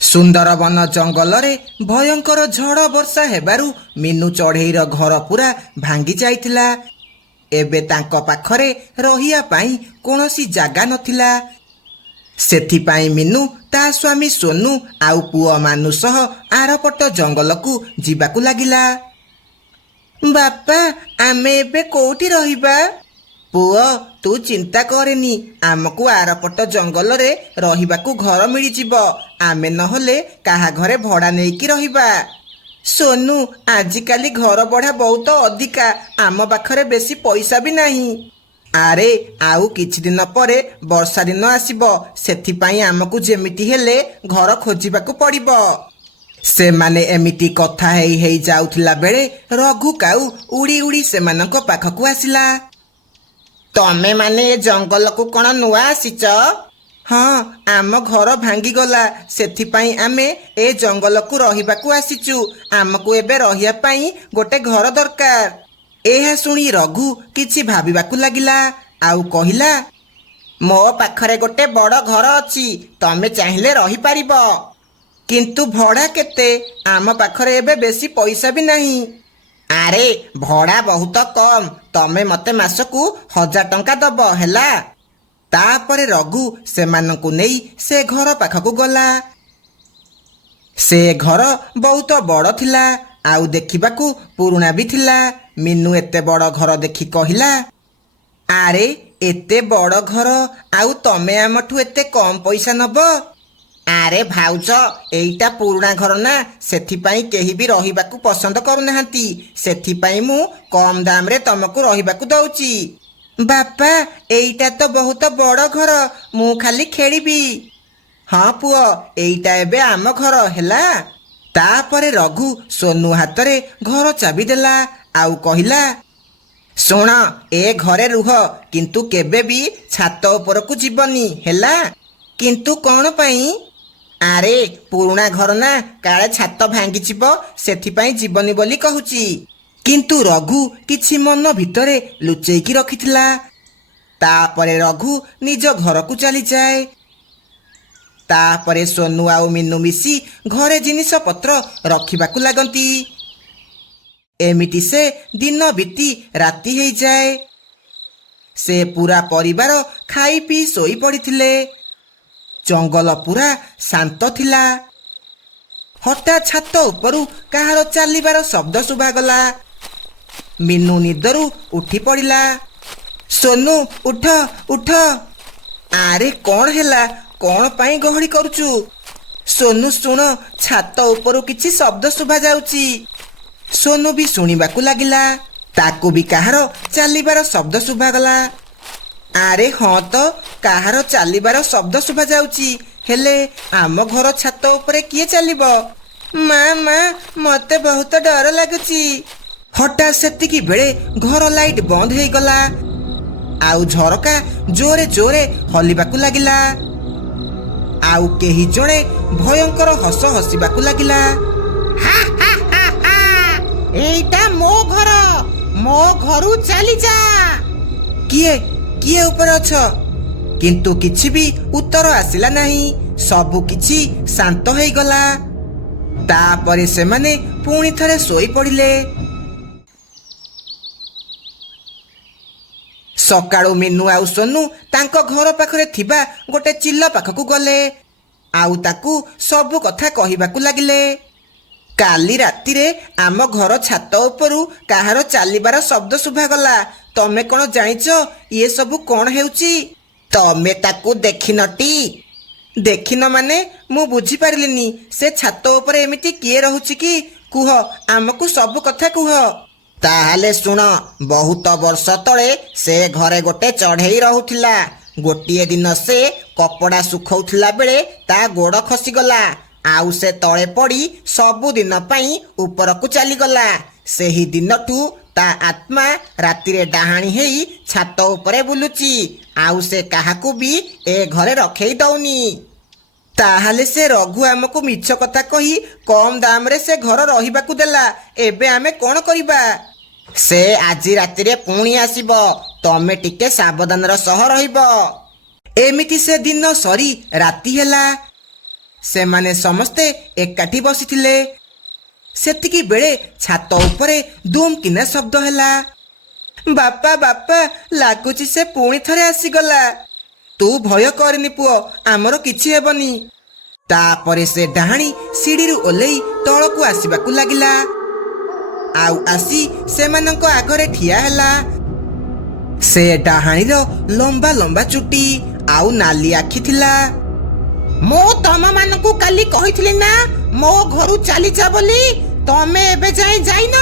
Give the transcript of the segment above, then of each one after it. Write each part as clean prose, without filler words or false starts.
ସୁନ୍ଦରବନ ଜଙ୍ଗଲରେ ଭୟଙ୍କର ଝଡ଼ ବର୍ଷା ହେବାରୁ ମିନୁ ଚଢ଼େଇର ଘର ପୁରା ଭାଙ୍ଗି ଯାଇଥିଲା। ଏବେ ତାଙ୍କ ପାଖରେ ରହିବା ପାଇଁ କୌଣସି ଜାଗା ନଥିଲା। ସେଥିପାଇଁ ମିନୁ ତା ସ୍ୱାମୀ ସୋନୁ ଆଉ ପୁଅ ମାନୁ ସହ ଆରପଟ ଜଙ୍ଗଲକୁ ଯିବାକୁ ଲାଗିଲା। ବାପା, ଆମେ ଏବେ କୋଉଠି ରହିବା? ପୁଅ, ତୁ ଚିନ୍ତା କରେନି, ଆମକୁ ଆରପଟ ଜଙ୍ଗଲରେ ରହିବାକୁ ଘର ମିଳିଯିବ। ଆମେ ନହେଲେ କାହା ଘରେ ଭଡ଼ା ନେଇକି ରହିବା। ସୋନୁ, ଆଜିକାଲି ଘର ଭଡ଼ା ବହୁତ ଅଧିକା, ଆମ ପାଖରେ ବେଶୀ ପଇସା ବି ନାହିଁ। ଆରେ, ଆଉ କିଛି ଦିନ ପରେ ବର୍ଷା ଦିନ ଆସିବ, ସେଥିପାଇଁ ଆମକୁ ଯେମିତି ହେଲେ ଘର ଖୋଜିବାକୁ ପଡ଼ିବ। ସେମାନେ ଏମିତି କଥା ହେଇ ହେଇ ଯାଉଥିଲା ବେଳେ ରଘୁ କାଉ ଉଡ଼ି ଉଡ଼ି ସେମାନଙ୍କ ପାଖକୁ ଆସିଲା। ତମେ ମାନେ ଏ ଜଙ୍ଗଲକୁ କ'ଣ ନୂଆ ଆସିଛ? ହଁ, ଆମ ଘର ଭାଙ୍ଗିଗଲା, ସେଥିପାଇଁ ଆମେ ଏ ଜଙ୍ଗଲକୁ ରହିବାକୁ ଆସିଛୁ। ଆମକୁ ଏବେ ରହିବା ପାଇଁ ଗୋଟେ ଘର ଦରକାର। ଏହା ଶୁଣି ରଘୁ କିଛି ଭାବିବାକୁ ଲାଗିଲା ଆଉ କହିଲା, ମୋ ପାଖରେ ଗୋଟେ ବଡ଼ ଘର ଅଛି, ତମେ ଚାହିଁଲେ ରହିପାରିବ। କିନ୍ତୁ ଭଡ଼ା କେତେ? ଆମ ପାଖରେ ଏବେ ବେଶୀ ପଇସା ବି ନାହିଁ। ଆରେ, ଭଡ଼ା ବହୁତ କମ୍, ତମେ ମୋତେ ମାସକୁ 1000 ଟଙ୍କା ଦବ, ହେଲା? ତାପରେ ରଘୁ ସେମାନଙ୍କୁ ନେଇ ସେ ଘର ପାଖକୁ ଗଲା। ସେ ଘର ବହୁତ ବଡ଼ ଥିଲା ଆଉ ଦେଖିବାକୁ ପୁରୁଣା ବି ଥିଲା। ମିନୁ ଏତେ ବଡ଼ ଘର ଦେଖି କହିଲା, ଆରେ, ଏତେ ବଡ଼ ଘର, ଆଉ ତମେ ଆମଠୁ ଏତେ କମ୍ ପଇସା ନବ? ଆରେ ଭାଉଜ, ଏଇଟା ପୁରୁଣା ଘର ନା, ସେଥିପାଇଁ କେହି ବି ରହିବାକୁ ପସନ୍ଦ କରୁନାହାନ୍ତି। ସେଥିପାଇଁ ମୁଁ କମ୍ ଦାମରେ ତମକୁ ରହିବାକୁ ଦଉଛି। ବାପା, ଏଇଟା ତ ବହୁତ ବଡ଼ ଘର, ମୁଁ ଖାଲି ଖେଳିବି। ହଁ ପୁଅ, ଏଇଟା ଏବେ ଆମ ଘର, ହେଲା? ତାପରେ ରଘୁ ସୋନୁ ହାତରେ ଘର ଚାବି ଦେଲା ଆଉ କହିଲା, ଶୁଣ, ଏ ଘରେ ରୁହ, କିନ୍ତୁ କେବେ ବି ଛାତ ଉପରକୁ ଯିବନି, ହେଲା? କିନ୍ତୁ କ'ଣ ପାଇଁ? ଆରେ, ପୁରୁଣା ଘର ନା, କାଳେ ଛାତ ଭାଙ୍ଗିଯିବ, ସେଥିପାଇଁ ଯିବନି ବୋଲି କହୁଛି। କିନ୍ତୁ ରଘୁ କିଛି ମନ ଭିତରେ ଲୁଚେଇକି ରଖିଥିଲା। ତାପରେ ରଘୁ ନିଜ ଘରକୁ ଚାଲିଯାଏ। ତାପରେ ସୋନୁ ଆଉ ମିନୁ ମିଶି ଘରେ ଜିନିଷପତ୍ର ରଖିବାକୁ ଲାଗନ୍ତି। ଏମିତି ସେ ଦିନ ବିତି ରାତି ହେଇଯାଏ। ସେ ପୁରା ପରିବାର ଖାଇ ପିଇ ଶୋଇ ପଡ଼ିଥିଲେ। ଜଙ୍ଗଲ ପୁରା ଶାନ୍ତ ଥିଲା। ହଠାତ୍ ଛାତ ଉପରୁ କାହାର ଚାଲିବାର ଶବ୍ଦ ଶୁଭାଗଲା। ମିନୁ ନିଦରୁ ଉଠି ପଡ଼ିଲା। ସୋନୁ, ଉଠ ଉଠ। ଆରେ, କ'ଣ ହେଲା? କ'ଣ ପାଇଁ ଗହଳି କରୁଛୁ? ସୋନୁ, ଶୁଣ, ଛାତ ଉପରୁ କିଛି ଶବ୍ଦ ଶୁଭାଯାଉଛି। ସୋନୁ ବି ଶୁଣିବାକୁ ଲାଗିଲା। ତାକୁ ବି କାହାର ଚାଲିବାର ଶବ୍ଦ ଶୁଭାଗଲା। ଆରେ ହଁ ତ, କାହାର ଚାଲିବାର ଶବ୍ଦ ଶୁଭାଯାଉଛି, ହେଲେ ଆମ ଘର ଛାତ ଉପରେ କିଏ ଚାଲିବ? ମା, ମତେ ବହୁତ ଡର ଲାଗୁଛି। ହଠାତ୍ ସେତିକି ବେଳେ ଘର ଲାଇଟ୍ ବନ୍ଦ ହେଇଗଲା ଆଉ ଝରକା ଜୋରେ ଜୋରେ ହଲିବାକୁ ଲାଗିଲା। ଆଉ କେହି ଜଣେ ଭୟଙ୍କର ହସ ହସିବାକୁ ଲାଗିଲା। ଏଇଟା ମୋ ଘର, ମୋ ଘରୁ ଚାଲିଯା। କିଏ କିଏ ଉପରେ ଅଛ? କିନ୍ତୁ କିଛି ବି ଉତ୍ତର ଆସିଲା ନାହିଁ। ସବୁ କିଛି ଶାନ୍ତ ହେଇଗଲା। ତାପରେ ସେମାନେ ପୁଣି ଥରେ ଶୋଇ ପଡ଼ିଲେ। ସକାଳୁ ମିନୁ ଆଉ ସୋନୁ ତାଙ୍କ ଘର ପାଖରେ ଥିବା ଗୋଟେ ଚିଲ ପାଖକୁ ଗଲେ ଆଉ ତାକୁ ସବୁ କଥା କହିବାକୁ ଲାଗିଲେ। କାଲି ରାତିରେ ଆମ ଘର ଛାତ ଉପରୁ କାହାର ଚାଲିବାର ଶବ୍ଦ ଶୁଭାଗଲା। ତମେ କ'ଣ ଜାଣିଛ ଇଏ ସବୁ କ'ଣ ହେଉଛି? ତମେ ତାକୁ ଦେଖିନଟି? ଦେଖିନ ମାନେ? ମୁଁ ବୁଝିପାରିଲିନି। ସେ ଛାତ ଉପରେ ଏମିତି କିଏ ରହୁଛି କି? କୁହ, ଆମକୁ ସବୁ କଥା କୁହ। ତାହେଲେ ଶୁଣ, ବହୁତ ବର୍ଷ ତଳେ ସେ ଘରେ ଗୋଟେ ଚଢ଼େଇ ରହୁଥିଲା। ଗୋଟିଏ ଦିନ ସେ କପଡ଼ା ଶୁଖଉଥିଲା ବେଳେ ତା ଗୋଡ଼ ଖସିଗଲା ଆଉ ସେ ତଳେ ପଡ଼ି ସବୁଦିନ ପାଇଁ ଉପରକୁ ଚାଲିଗଲା। ସେହି ଦିନଠୁ ତା ଆତ୍ମା ରାତିରେ ଡାହାଣୀ ହେଇ ଛାତ ଉପରେ ବୁଲୁଛି ଆଉ ସେ କାହାକୁ ବି ଏ ଘରେ ରଖେଇ ଦଉନି। ତାହେଲେ ସେ ରଘୁ ଆମକୁ ମିଛ କଥା କହି କମ୍ ଦାମରେ ସେ ଘର ରହିବାକୁ ଦେଲା। ଏବେ ଆମେ କ'ଣ କରିବା? ସେ ଆଜି ରାତିରେ ପୁଣି ଆସିବ, ତମେ ଟିକେ ସାବଧାନର ସହ ରହିବ। ଏମିତି ସେ ଦିନ ସରି ରାତି ହେଲା। ସେମାନେ ସମସ୍ତେ ଏକାଠି ବସିଥିଲେ। ସେତିକି ବେଳେ ଛାତ ଉପରେ ଦୁମ୍ କିନା ଶବ୍ଦ ହେଲା। ବାପା ବାପା, ଲାଗୁଛି ସେ ପୁଣି ଥରେ ଆସିଗଲା। ତୁ ଭୟ କରିନି ପୁଅ, ଆମର କିଛି ହେବନି। ତାପରେ ସେ ଡାହାଣୀ ସିଡ଼ିରୁ ଓହ୍ଲେଇ ତଳକୁ ଆସିବାକୁ ଲାଗିଲା। ଆଉ ଆସି ସେମାନଙ୍କ ଆଗରେ ଠିଆ ହେଲା। ସେ ଡାହାଣୀର ଲମ୍ବା ଲମ୍ବା ଚୁଟି ଆଉ ନାଲି ଆଖି ଥିଲା। ମୁଁ ତମମାନଙ୍କୁ କାଲି କହିଥିଲି ନା ମୋ ଘରୁ ଚାଲିଯା ବୋଲି, ତମେ ଏବେ ଯାଇ ଯାଇନ?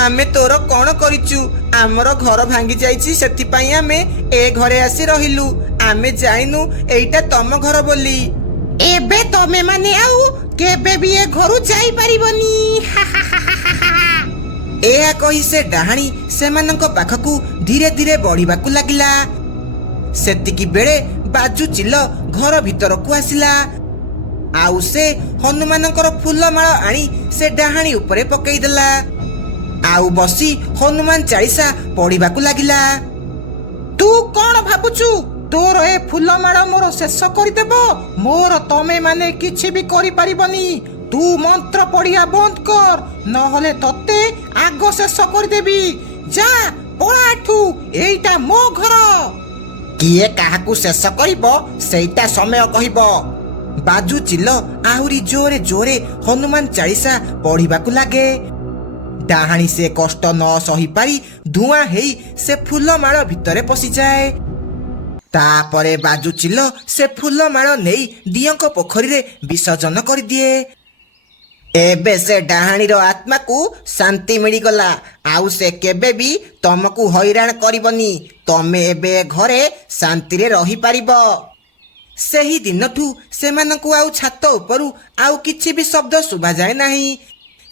ଆମେ ତୋର କଣ କରିଛୁ? ଆମର ଘର ଭାଙ୍ଗି ଯାଇଛି, ସେଥିପାଇଁ ଆମେ ଏ ଘରେ ଆସି ରହିଲୁ। ଆମେ ଜାଣିନୁ ଏଇଟା ତମ ଘର ବୋଲି। ଏବେ ତମେ ମାନେ ଆଉ କେବେ ବି ଏ ଘରୁ ଯାଇପାରିବନି। ଏହା କହି ସେ ଡାହାଣୀ ସେମାନଙ୍କ ପାଖକୁ ଧୀରେ ଧୀରେ ବଢିବାକୁ ଲାଗିଲା। ସେତିକି ବେଳେ ବାଜୁ ଚିଲ ଘର ଭିତରକୁ ଆସିଲା। ଆଉ ସେ ହନୁମାନଙ୍କର ଫୁଲମାଳ ଆଣି ସେ ଡାହାଣୀ ଉପରେ ପକେଇଦେଲା। ଆଉ ବସି ହନୁମାନ ଚାଳିଶା ପଢିବାକୁ ଲାଗିଲା। ତୁ କଣ ଭାବୁଛୁ ତୋର ଏ ଫୁଲମାଳ ମୋର ଶେଷ କରିଦେବ? ମୋର ତମେ ମାନେ କିଛି ବି କରିପାରିବନି। ତୁ ମନ୍ତ୍ର ପଢିବା ବନ୍ଦ କର, ନହେଲେ ତତେ ଆଗ ଶେଷ କରିଦେବି। ଯା ପଳା ଏଠୁ, ଏଇଟା ମୋ ଘର। କିଏ କାହାକୁ ଶେଷ କରିବ ସେଇଟା ସମୟ କହିବ। ବାଜୁ ଚିଲ ଆହୁରି ଜୋରେ ଜୋରେ ହନୁମାନ ଚାଳିଶା ପଢିବାକୁ ଲାଗେ। ଡାହାଣୀ ସେ କଷ୍ଟ ନ ସହିପାରି ଧୂଆଁ ହେଇ ସେ ଫୁଲମାଳ ଭିତରେ ପଶିଯାଏ। ତାପରେ ବାଜୁ ଚିଲ ସେ ଫୁଲମାଳ ନେଇ ଦିଅଙ୍କ ପୋଖରୀରେ ବିସର୍ଜନ କରିଦିଏ। ଏବେ ସେ ଡାହାଣୀର ଆତ୍ମାକୁ ଶାନ୍ତି ମିଳିଗଲା। ଆଉ ସେ କେବେ ବି ତମକୁ ହଇରାଣ କରିବନି। ତମେ ଏବେ ଘରେ ଶାନ୍ତିରେ ରହିପାରିବ। ସେହି ଦିନଠୁ ସେମାନଙ୍କୁ ଆଉ ଛାତ ଉପରୁ ଆଉ କିଛି ବି ଶବ୍ଦ ଶୁଭାଯାଏ ନାହିଁ।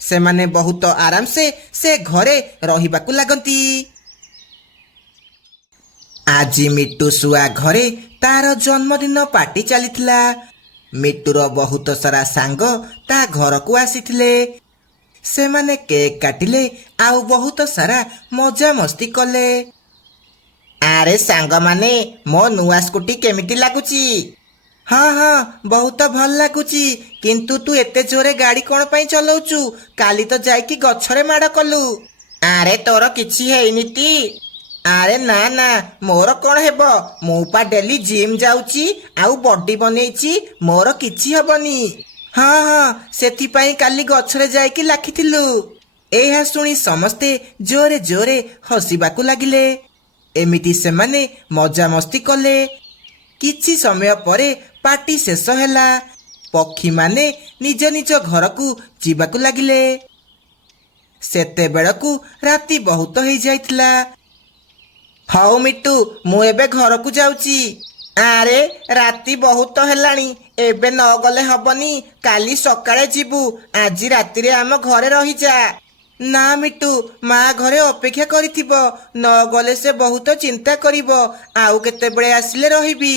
ସେମାନେ ବହୁତ ଆରାମସେ ସେ ଘରେ ରହିବାକୁ ଲାଗନ୍ତି। ଆଜି ମିଟୁ ଶୁଆ ଘରେ ତାର ଜନ୍ମଦିନ ପାର୍ଟି ଚାଲିଥିଲା। ମିଟୁର ବହୁତ ସାରା ସାଙ୍ଗ ତା ଘରକୁ ଆସିଥିଲେ। ସେମାନେ କେକ୍ କାଟିଲେ ଆଉ ବହୁତ ସାରା ମଜାମସ୍ତି କଲେ। ଆରେ ସାଙ୍ଗମାନେ, ମୋ ନୂଆ ସ୍କୁଟି କେମିତି ଲାଗୁଛି? ହଁ ହଁ, ବହୁତ ଭଲ ଲାଗୁଛି। କିନ୍ତୁ ତୁ ଏତେ ଜୋରେ ଗାଡ଼ି କଣ ପାଇଁ ଚଲାଉଛୁ? କାଲି ତ ଯାଇକି ଗଛରେ ମାଡ଼ କଲୁ। ଆରେ ତୋର କିଛି ହେଇନି ଟି? ଆରେ ନା ନା, ମୋର କଣ ହେବ? ମୁଁ ପା ଡେଲି ଜିମ୍ ଯାଉଛି ଆଉ ବଡି ବନେଇଛି, ମୋର କିଛି ହବନି। ହଁ ହଁ, ସେଥିପାଇଁ କାଲି ଗଛରେ ଯାଇକି ଲାଖିଥିଲୁ। ଏହା ଶୁଣି ସମସ୍ତେ ଜୋରେ ଜୋରେ ହସିବାକୁ ଲାଗିଲେ। ଏମିତି ସେମାନେ ମଜାମସ୍ତି କଲେ। କିଛି ସମୟ ପରେ ପାର୍ଟି ଶେଷ ହେଲା। ପକ୍ଷୀମାନେ ନିଜ ନିଜ ଘରକୁ ଯିବାକୁ ଲାଗିଲେ। ସେତେବେଳକୁ ରାତି ବହୁତ ହେଇଯାଇଥିଲା। ହଉ ମିଟୁ, ମୁଁ ଏବେ ଘରକୁ ଯାଉଛି। ଆରେ ରାତି ବହୁତ ହେଲାଣି, ଏବେ ନ ଗଲେ ହବନି। କାଲି ସକାଳେ ଯିବୁ। ଆଜି ରାତିରେ ଆମ ଘରେ ରହିଯା। ନା ମିଟୁ, ମା ଘରେ ଅପେକ୍ଷା କରିଥିବ। ନ ଗଲେ ସେ ବହୁତ ଚିନ୍ତା କରିବ। ଆଉ କେତେବେଳେ ଆସିଲେ ରହିବି।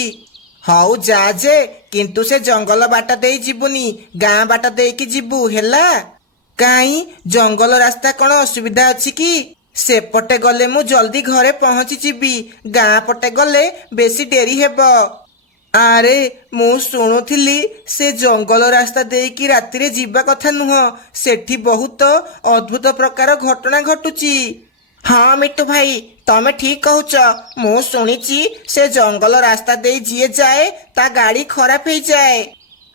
ହଉ ଯା ଯେ, କିନ୍ତୁ ସେ ଜଙ୍ଗଲ ବାଟ ଦେଇ ଯିବୁନି, ଗାଁ ବାଟ ଦେଇକି ଯିବୁ ହେଲା। କାହିଁ, ଜଙ୍ଗଲ ରାସ୍ତା କଣ ଅସୁବିଧା ଅଛି କି? ସେପଟେ ଗଲେ ମୁଁ ଜଲ୍ଦି ଘରେ ପହଞ୍ଚିଯିବି। ଗାଁ ପଟେ ଗଲେ ବେଶୀ ଡେରି ହେବ। ଆରେ ମୁଁ ଶୁଣୁଥିଲି ସେ ଜଙ୍ଗଲ ରାସ୍ତା ଦେଇକି ରାତିରେ ଯିବା କଥା ନୁହଁ। ସେଠି ବହୁତ ଅଦ୍ଭୁତ ପ୍ରକାର ଘଟଣା ଘଟୁଛି। ହଁ ମିଟୁ ଭାଇ, ତମେ ଠିକ କହୁଛ। ମୁଁ ଶୁଣିଛି ସେ ଜଙ୍ଗଲ ରାସ୍ତା ଦେଇ ଯିଏ ଯାଏ ତା ଗାଡ଼ି ଖରାପ ହେଇଯାଏ।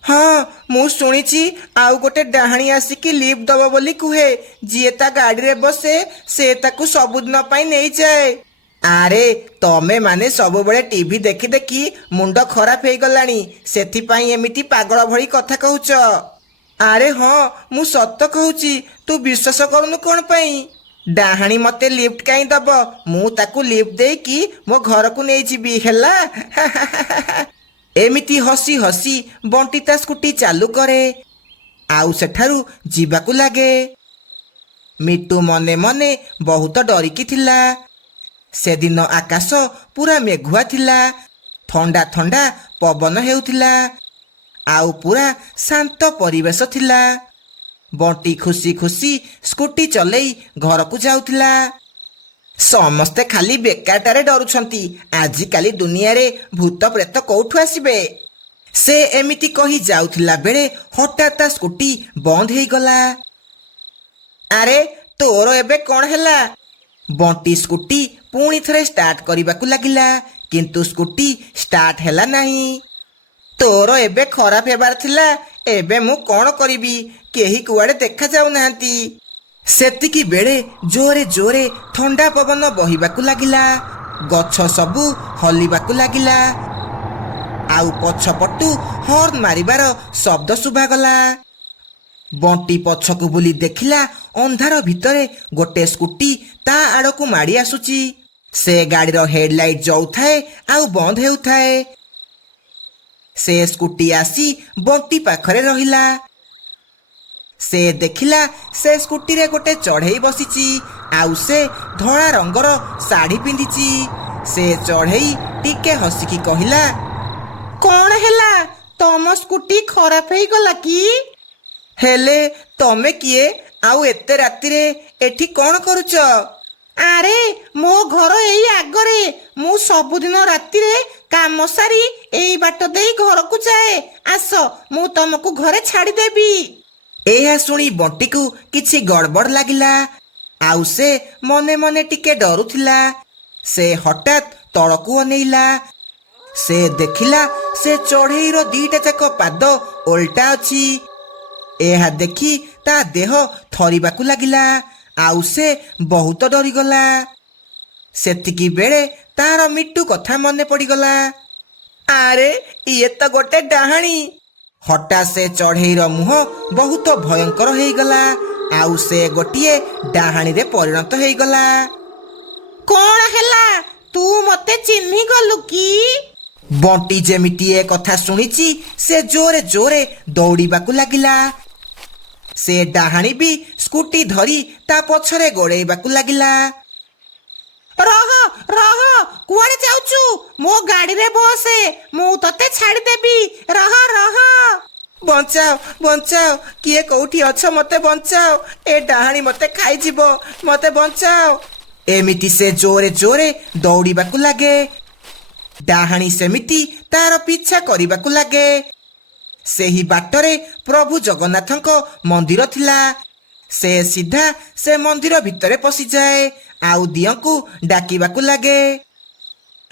ହଁ, ମୁଁ ଶୁଣିଛି ଆଉ ଗୋଟେ ଡାହାଣୀ ଆସିକି ଲିଫ୍ଟ ଦବ ବୋଲି କୁହେ। ଯିଏ ତା ଗାଡ଼ିରେ ବସେ ସେ ତାକୁ ସବୁଦିନ ପାଇଁ ନେଇଯାଏ। ଆରେ ତମେ ମାନେ ସବୁବେଳେ ଟିଭି ଦେଖି ଦେଖି ମୁଣ୍ଡ ଖରାପ ହେଇଗଲାଣି, ସେଥିପାଇଁ ଏମିତି ପାଗଳ ଭଳି କଥା କହୁଛ। ଆରେ ହଁ, ମୁଁ ସତ କହୁଛି, ତୁ ବିଶ୍ୱାସ କରୁନୁ କଣ ପାଇଁ? ଡାହାଣୀ ମତେ ଲିଫ୍ଟ କାହିଁ ଦବ? ମୁଁ ତାକୁ ଲିଫ୍ଟ ଦେଇକି ମୋ ଘରକୁ ନେଇଯିବି ହେଲା। ଏମିତି ହସି ହସି ବଣ୍ଟି ତା ସ୍କୁଟି ଚାଲୁ କରେ ଆଉ ସେଠାରୁ ଯିବାକୁ ଲାଗେ। ମିଟୁ ମନେ ମନେ ବହୁତ ଡରିକି ଥିଲା। ସେଦିନ ଆକାଶ ପୁରା ମେଘୁଆ ଥିଲା। ଥଣ୍ଡା ଥଣ୍ଡା ପବନ ହେଉଥିଲା ଆଉ ପୁରା ଶାନ୍ତ ପରିବେଶ ଥିଲା। ବଣ୍ଟି ଖୁସି ଖୁସି ସ୍କୁଟି ଚଲେଇ ଘରକୁ ଯାଉଥିଲା। ସମସ୍ତେ ଖାଲି ବେକାରଟାରେ ଡରୁଛନ୍ତି। ଆଜିକାଲି ଦୁନିଆରେ ଭୂତ ପ୍ରେତ କୋଉଠୁ ଆସିବେ? ସେ ଏମିତି କହି ଯାଉଥିଲା ବେଳେ ହଠାତ୍ ତା ସ୍କୁଟି ବନ୍ଦ ହେଇଗଲା। ଆରେ ତୋର ଏବେ କ'ଣ ହେଲା? ବଣ୍ଟି ସ୍କୁଟି ପୁଣି ଥରେ ଷ୍ଟାର୍ଟ କରିବାକୁ ଲାଗିଲା, କିନ୍ତୁ ସ୍କୁଟି ଷ୍ଟାର୍ଟ ହେଲା ନାହିଁ। ତୋର ଏବେ ଖରାପ ହେବାର ଥିଲା, ଏବେ ମୁଁ କ'ଣ କରିବି? କେହି କୁଆଡ଼େ ଦେଖାଯାଉନାହାନ୍ତି। ସେତିକି ବେଳେ ଜୋରେ ଜୋରେ ଥଣ୍ଡା ପବନ ବହିବାକୁ ଲାଗିଲା, ଗଛ ସବୁ ହଲିବାକୁ ଲାଗିଲା, ଆଉ ପଛପଟୁ ହର୍ନ ମାରିବାର ଶବ୍ଦ ଶୁଭାଗଲା। ବଣ୍ଟି ପଛକୁ ବୁଲି ଦେଖିଲା, ଅନ୍ଧାର ଭିତରେ ଗୋଟେ ସ୍କୁଟି ତା ଆଡ଼କୁ ମାଡ଼ି ଆସୁଛି। ସେ ଗାଡ଼ିର ହେଡଲାଇଟ୍ ଜଳୁଥାଏ ଆଉ ବନ୍ଦ ହେଉଥାଏ। ସେ ସ୍କୁଟି ଆସି ବଣ୍ଟି ପାଖରେ ରହିଲା। ସେ ଦେଖିଲା ସେ ସ୍କୁଟିରେ ଗୋଟେ ଚଢ଼େଇ ବସିଛି, ଆଉ ସେ ଧଳା ରଙ୍ଗର ଶାଢ଼ୀ ପିନ୍ଧିଛି। ସେ ଚଢ଼େଇ ଟିକେ ହସିକି କହିଲା, କ'ଣ ହେଲା? ତମ ସ୍କୁଟି ଖରାପ ହେଇଗଲା କି? ହେଲେ ତମେ କିଏ? ଆଉ ଏତେ ରାତିରେ ଏଠି କ'ଣ କରୁଛ? ଆରେ ମୋ ଘର ଏଇ ଆଗରେ। ମୁଁ ସବୁଦିନ ରାତିରେ କାମ ସାରି ଏଇ ବାଟ ଦେଇ ଘରକୁ ଯାଏ। ଆସ, ମୁଁ ତମକୁ ଘରେ ଛାଡ଼ିଦେବି। ଏହା ଶୁଣି ବଣ୍ଟିକୁ କିଛି ଗଡ଼ବଡ଼ ଲାଗିଲା, ଆଉ ସେ ମନେ ମନେ ଟିକେ ଡରୁଥିଲା। ସେ ହଠାତ୍ ତଳକୁ ଅନେଇଲା। ସେ ଦେଖିଲା ସେ ଚଢ଼େଇର ଦିଟା ଯାକ ପାଦ ଓଲଟା ଅଛି। ଏହା ଦେଖି ତା ଦେହ ଥରିବାକୁ ଲାଗିଲା, ଆଉ ସେ ବହୁତ ଡରିଗଲା। ସେତିକି ବେଳେ ତାର ମିଟୁ କଥା ମନେ ପଡ଼ିଗଲା। ଆରେ ଇଏ ତ ଗୋଟେ ଡାହାଣୀ। ହଠାତ୍ ସେ ଚଢ଼େଇର ମୁହଁ ବହୁତ ଭୟଙ୍କର ହେଇଗଲା, ଆଉ ସେ ଗୋଟିଏ ଡାହାଣୀରେ ପରିଣତ ହେଇଗଲା। କ'ଣ ହେଲା? ତୁ ମତେ ଚିହ୍ନି ଗଲୁ କି? ବଣ୍ଟି ଯେମିତି ଏ କଥା ଶୁଣିଛି, ସେ ଜୋରେ ଜୋରେ ଦୌଡ଼ିବାକୁ ଲାଗିଲା। ସେ ଡାହାଣୀ ବି ସ୍କୁଟି ଧରି ତା ପଛରେ ଗୋଡ଼େଇବାକୁ ଲାଗିଲା। ରହ ରହ, କୁଆଡ଼େ ଯାଉଛୁ? ମୋ ଗାଡ଼ିରେ ବସେ, ମୁଁ ତତେ ଛାଡ଼ିଦେବି। ରହ ରହ। ବଞ୍ଚାଅ ବଞ୍ଚାଅ, କିଏ କୋଉଠି ଅଛ? ମତେ ବଞ୍ଚାଅ, ଏ ଡାହାଣୀ ମତେ ଖାଇଯିବ, ମତେ ବଞ୍ଚାଅ। ଏମିତି ସେ ଜୋରେ ଜୋରେ ଦୌଡ଼ିବାକୁ ଲାଗେ। ଡାହାଣୀ ସେମିତି ତାର ପିଛା କରିବାକୁ ଲାଗେ। ସେହି ବାଟରେ ପ୍ରଭୁ ଜଗନ୍ନାଥଙ୍କ ମନ୍ଦିର ଥିଲା। ସେ ସିଧା ସେ ମନ୍ଦିର ଭିତରେ ପଶିଯାଏ, ଆଉ ଦିଅଁଙ୍କୁ ଡାକିବାକୁ ଲାଗେ,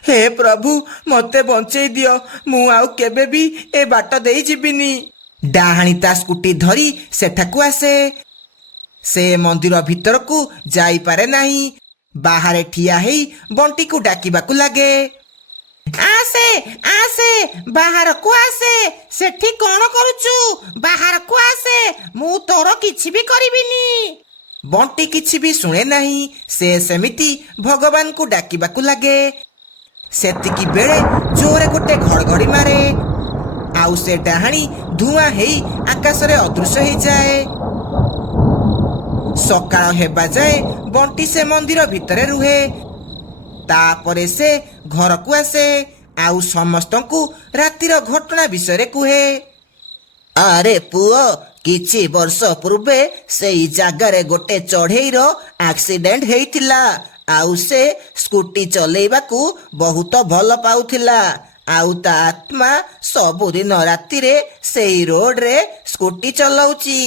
ହେ ପ୍ରଭୁ, ମତେ ବଞ୍ଚେଇ ଦିଅ, ମୁଁ ଆଉ କେବେ ବି ଏ ବାଟ ଦେଇ ଯିବିନି। ଡାହାଣୀ ତା ସ୍କୁଟି ଧରି ସେଠାକୁ ଆସେ। ସେ ମନ୍ଦିର ଭିତରକୁ ଯାଇପାରେ ନାହିଁ। ବାହାରେ ଠିଆ ହେଇ ବଣ୍ଟିକୁ ଡାକିବାକୁ ଲାଗେ, ଆସେ ଆସେ, ବାହାରକୁ ଆସେ। ସେଠି କ'ଣ କରୁଛୁ? ବାହାରକୁ ଆସେ, ମୁଁ ତୋର କିଛି ବି କରିବିନି। ବଣ୍ଟି କିଛି ବି ଶୁଣେ ନାହିଁ। ସେ ସେମିତି ଭଗବାନଙ୍କୁ ଡାକିବାକୁ ଲାଗେ। ସେତିକି ବେଳେ ଜୋରେ ଗୋଟେ ଘଡ଼ଘଡ଼ି ମାରେ, ଆଉ ସେ ଡାହାଣୀ ଧୂଆଁ ହେଇ ଆକାଶରେ ଅଦୃଶ୍ୟ ହେଇଯାଏ। ସକାଳ ହେବା ଯାଏ ବଣ୍ଟି ସେ ମନ୍ଦିର ଭିତରେ ରୁହେ। ତାପରେ ସେ ଘରକୁ ଆସେ, ଆଉ ସମସ୍ତଙ୍କୁ ରାତିର ଘଟଣା ବିଷୟରେ କୁହେ। ଆରେ ପୁଅ, କିଛି ବର୍ଷ ପୂର୍ବେ ସେଇ ଜାଗାରେ ଗୋଟେ ଚଢ଼େଇର ଆକ୍ସିଡେଣ୍ଟ ହେଇଥିଲା, ଆଉ ସେ ସ୍କୁଟି ଚଲେଇବାକୁ ବହୁତ ଭଲ ପାଉଥିଲା, ଆଉ ତା ଆତ୍ମା ସବୁଦିନ ରାତିରେ ସେଇ ରୋଡରେ ସ୍କୁଟି ଚଲାଉଛି।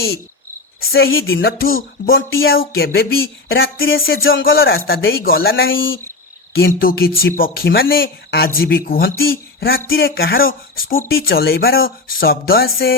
ସେହି ଦିନଠୁ ବଣ୍ଟି ଆଉ କେବେ ବି ରାତିରେ ସେ ଜଙ୍ଗଲ ରାସ୍ତା ଦେଇ ଗଲା ନାହିଁ। କିନ୍ତୁ କିଛି ପକ୍ଷୀମାନେ ଆଜି ବି କୁହନ୍ତି, ରାତିରେ କାହାର ସ୍କୁଟି ଚଲେଇବାର ଶବ୍ଦ ଆସେ।